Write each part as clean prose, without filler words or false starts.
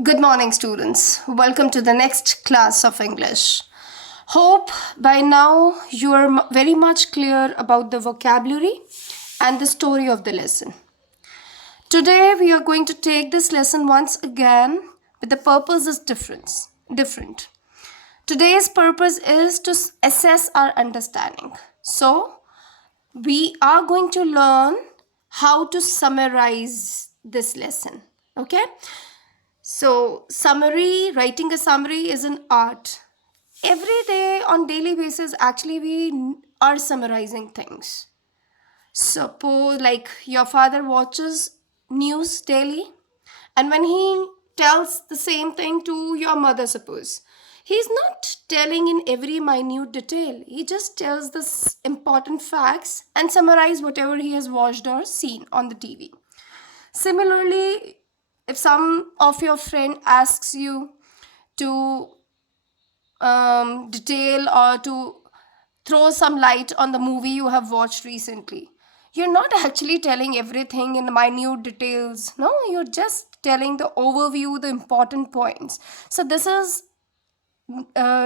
Good morning, students. Welcome to the next class of English. Hope by now you are very much clear about the vocabulary and the story of the lesson. Today we are going to take this lesson once again, but the purpose is different. Today's purpose is to assess our understanding. So, we are going to learn how to summarize this lesson. Okay? So, writing a summary is an art. Every day on daily basis, actually, we are summarizing things. Suppose, like your father watches news daily, and when he tells the same thing to your mother, suppose he's not telling in every minute detail. He just tells the important facts and summarize whatever he has watched or seen on the TV. Similarly, if some of your friend asks you to detail or to throw some light on the movie you have watched recently, you're not actually telling everything in minute details. No, you're just telling the overview, the important points. So this is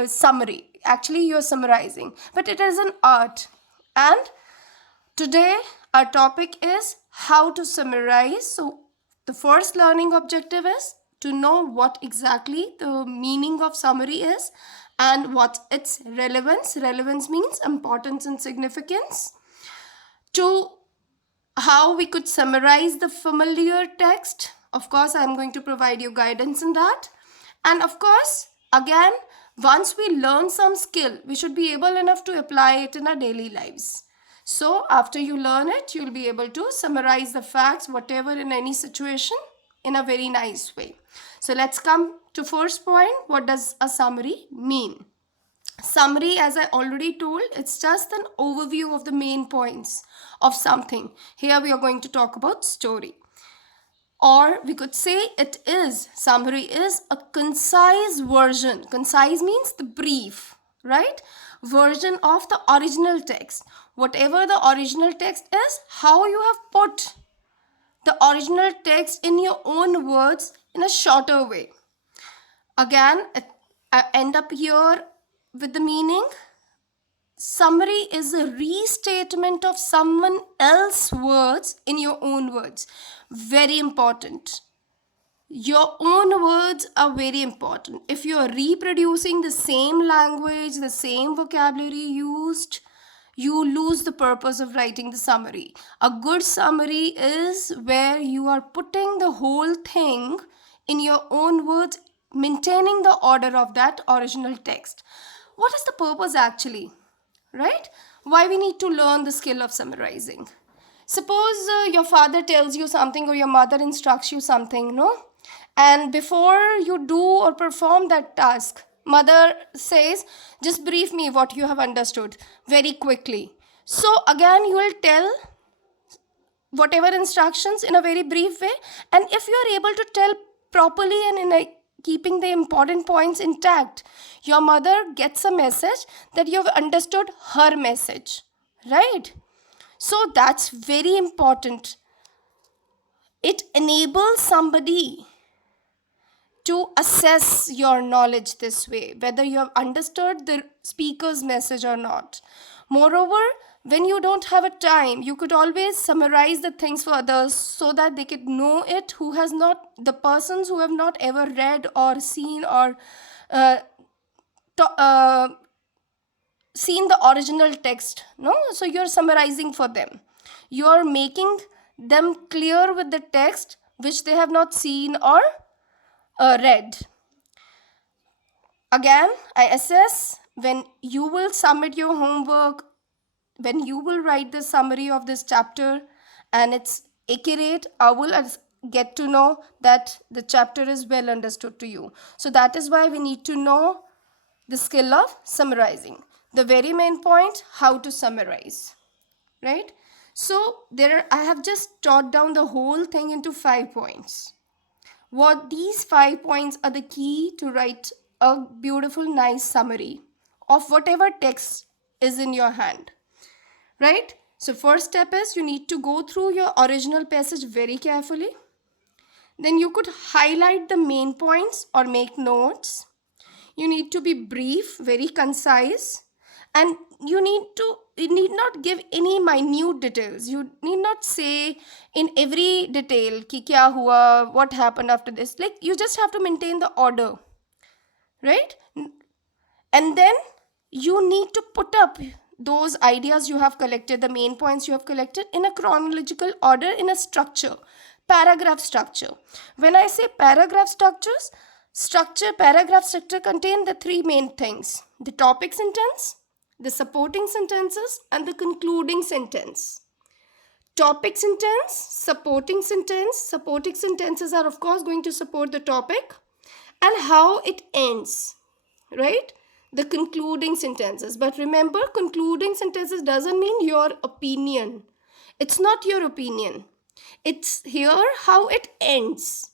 summary. Actually, you're summarizing, but it is an art. And today, our topic is how to summarize. So, the first learning objective is to know what exactly the meaning of summary is and what its relevance. Relevance means importance and significance. To how we could summarize the familiar text. Of course, I'm going to provide you guidance in that. And of course, again, once we learn some skill, we should be able enough to apply it in our daily lives. So after you learn it, you'll be able to summarize the facts, whatever in any situation, in a very nice way. So let's come to first point. What does a summary mean? Summary, as I already told, it's just an overview of the main points of something. Here we are going to talk about story. Or we could say summary is a concise version. Concise means the brief, right? Version of the original text. Whatever the original text is, how you have put the original text in your own words in a shorter way. Again, I end up here with the meaning. Summary is a restatement of someone else's words in your own words. Very important. Your own words are very important. If you are reproducing the same language, the same vocabulary used, you lose the purpose of writing the summary. A good summary is where you are putting the whole thing in your own words, maintaining the order of that original text. What is the purpose actually? Right? Why we need to learn the skill of summarizing? Suppose your father tells you something or your mother instructs you something, no? And before you do or perform that task, mother says, just brief me what you have understood very quickly. So again, you will tell whatever instructions in a very brief way. And if you are able to tell properly and keeping the important points intact, your mother gets a message that you have understood her message, right? So that's very important. It enables somebody to assess your knowledge this way, whether you have understood the speaker's message or not. Moreover, when you don't have a time, you could always summarize the things for others so that they could know it, the persons who have not ever read or seen or seen the original text. No, so you're summarizing for them. You're making them clear with the text which they have not seen or read. Again, I assess when you will submit your homework, when you will write the summary of this chapter and it's accurate, I will get to know that the chapter is well understood to you. So that is why we need to know the skill of summarizing. The very main point, how to summarize, right? So I have just jotted down the whole thing into 5 points. What these 5 points are the key to write a beautiful, nice summary of whatever text is in your hand, right? So first step is you need to go through your original passage very carefully. then you could highlight the main points or make notes. You need to be brief, very concise, and you need not give any minute details. You need not say in every detail ki kya hua, what happened after this. Like, you just have to maintain the order, right? And then you need to put up those ideas you have collected, the main points you have collected, in a chronological order, in a structure, paragraph structure. When I say paragraph paragraph structure contain the three main things: the topic sentence, the supporting sentences, and the concluding sentence. Topic sentence, supporting sentences are of course going to support the topic and how it ends, right? The concluding sentences. But remember, concluding sentences doesn't mean your opinion. It's not your opinion. It's here how it ends.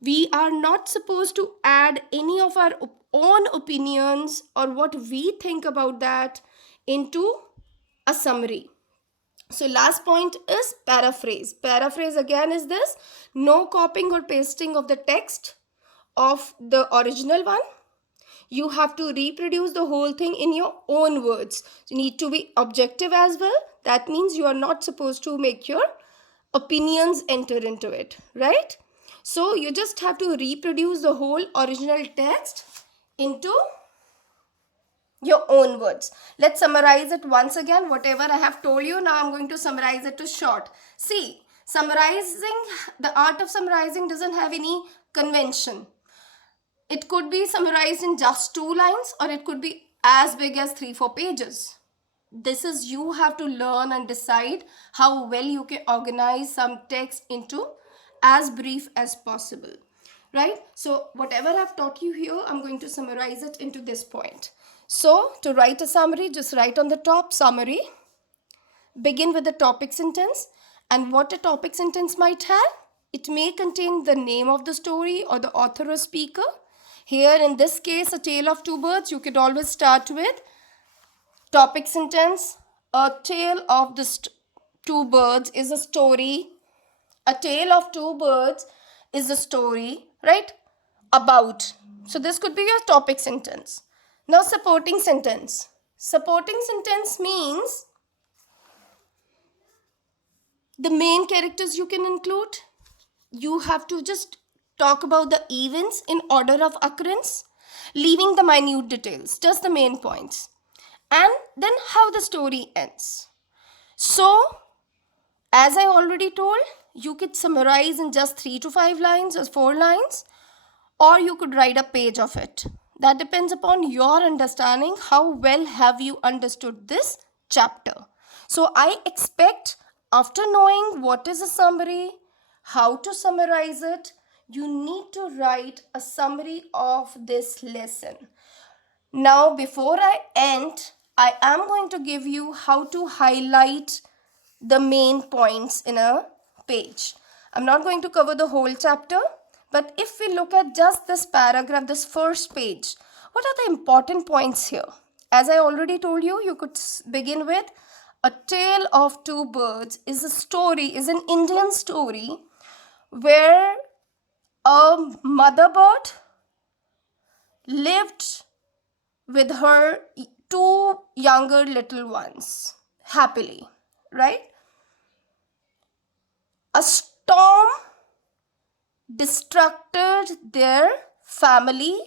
We are not supposed to add any of our own opinions or what we think about that into a summary. So last point is paraphrase. Paraphrase again is this: no copying or pasting of the text of the original one. You have to reproduce the whole thing in your own words. You need to be objective as well. That means you are not supposed to make your opinions enter into it, right? So you just have to reproduce the whole original text into your own words. Let's summarize it once again. Whatever I have told you, now I'm going to summarize it to short. See, summarizing, the art of summarizing doesn't have any convention. It could be summarized in just 2 lines, or it could be as big as 3-4 pages. This is, you have to learn and decide how well you can organize some text into as brief as possible, right? So whatever I've taught you here, I'm going to summarize it into this point. So to write a summary, just write on the top summary. Begin with the topic sentence, and what a topic sentence might have, it may contain the name of the story or the author or speaker. Here in this case, A Tale of Two Birds, you could always start with topic sentence. A tale of the two birds is a story. A tale of two birds is a story, right? About. So this could be your topic sentence. Now supporting sentence. Supporting sentence means the main characters you can include. You have to just talk about the events in order of occurrence, leaving the minute details, just the main points. And then how the story ends. So, as I already told, you could summarize in just 3 to 5 lines or 4 lines, or you could write a page of it. That depends upon your understanding, how well have you understood this chapter. So, I expect after knowing what is a summary, how to summarize it, you need to write a summary of this lesson. Now, before I end, I am going to give you how to highlight the main points in a page. I'm not going to cover the whole chapter, but if we look at just this paragraph, this first page, what are the important points here? As I already told you, you could begin with A Tale of Two Birds is a story, is an Indian story where a mother bird lived with her 2 younger little ones happily, right? A storm distracted their family,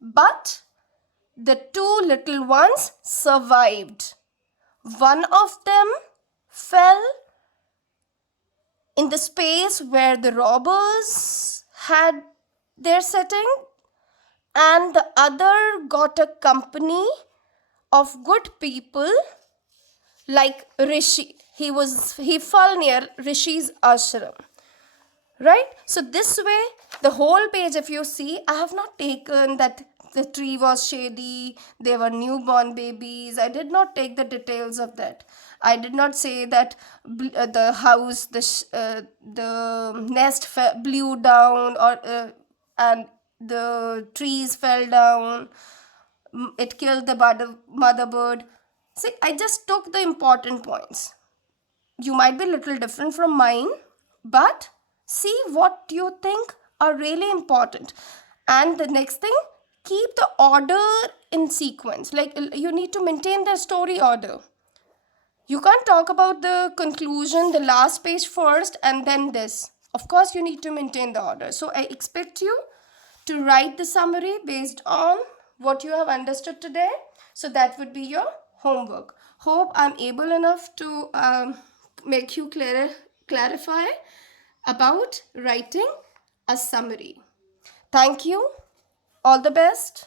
but the 2 little ones survived. One of them fell in the space where the robbers had their setting, and the other got a company of good people like Rishi. He fell near Rishi's ashram, right? So this way, the whole page, if you see, I have not taken that the tree was shady, there were newborn babies. I did not take the details of that. I did not say that the house, the nest blew down, or and the trees fell down. It killed the mother bird. See, I just took the important points. You might be a little different from mine, but see what you think are really important. And the next thing, keep the order in sequence. Like you need to maintain the story order. You can't talk about the conclusion, the last page first, and then this. Of course, you need to maintain the order. So I expect you to write the summary based on what you have understood today. So that would be your homework. Hope I'm able enough to make you clarify about writing a summary. Thank you. All the best.